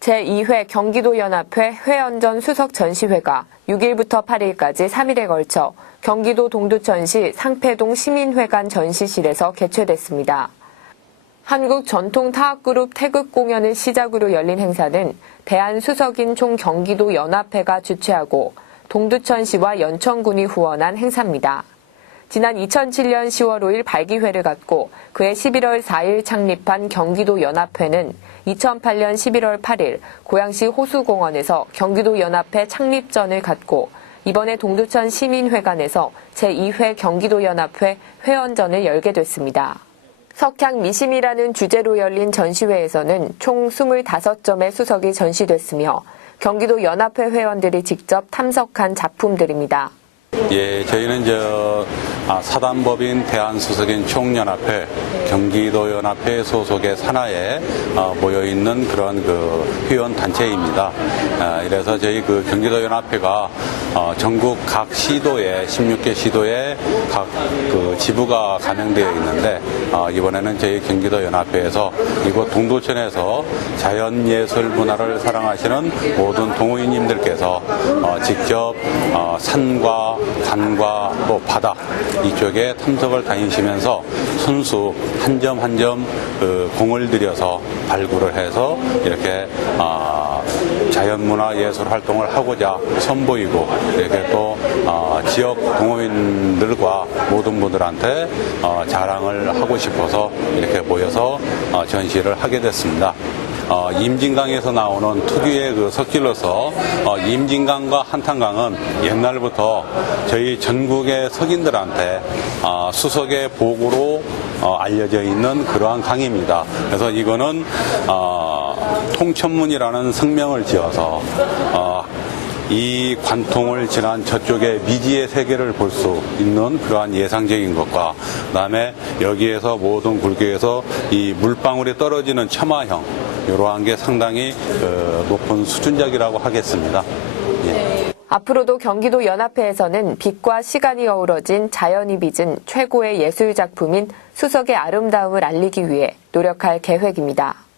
제2회 경기도연합회 회원전 수석 전시회가 6일부터 8일까지 3일에 걸쳐 경기도 동두천시 상패동 시민회관 전시실에서 개최됐습니다. 한국 전통 타악그룹 태극 공연을 시작으로 열린 행사는 대한수석인 총 경기도 연합회가 주최하고 동두천시와 연천군이 후원한 행사입니다. 지난 2007년 10월 5일 발기회를 갖고 그해 11월 4일 창립한 경기도 연합회는 2008년 11월 8일 고양시 호수공원에서 경기도 연합회 창립전을 갖고 이번에 동두천 시민회관에서 제2회 경기도 연합회 회원전을 열게 됐습니다. 석향 미심이라는 주제로 열린 전시회에서는 총 25점의 수석이 전시됐으며 경기도 연합회 회원들이 직접 탐석한 작품들입니다. 예, 저희는 저 아, 사단법인 대한수석인 총연합회 경기도연합회 소속의 산하에 어, 모여 있는 그런 그 회원 단체입니다. 아, 이래서 저희 그 경기도연합회가 어, 전국 각 시도에 16개 시도에 각 그 지부가 가명되어 있는데 어, 이번에는 저희 경기도 연합회에서 이곳 동도천에서 자연예술 문화를 사랑하시는 모든 동호인님들께서 어, 직접 어, 산과 강과 또 바다 이쪽에 탐석을 다니시면서 순수 한 점 한점 공을 들여서 발굴을 해서 이렇게 아, 자연문화 예술 활동을 하고자 선보이고 이렇게 또 어, 지역 동호인들과 모든 분들한테 어, 자랑을 하고 싶어서 이렇게 모여서 어, 전시를 하게 됐습니다. 어, 임진강에서 나오는 특유의 그 석질로서 어, 임진강과 한탄강은 옛날부터 저희 전국의 석인들한테 어, 수석의 복으로 어, 알려져 있는 그러한 강입니다. 그래서 이거는 어, 통천문이라는 성명을 지어서 어, 이 관통을 지난 저쪽의 미지의 세계를 볼 수 있는 그러한 예상적인 것과 그다음에 여기에서 모든 굴교에서 이 물방울이 떨어지는 첨화형 이러한 게 상당히 어, 높은 수준작이라고 하겠습니다. 예. 앞으로도 경기도 연합회에서는 빛과 시간이 어우러진 자연이 빚은 최고의 예술 작품인 수석의 아름다움을 알리기 위해 노력할 계획입니다.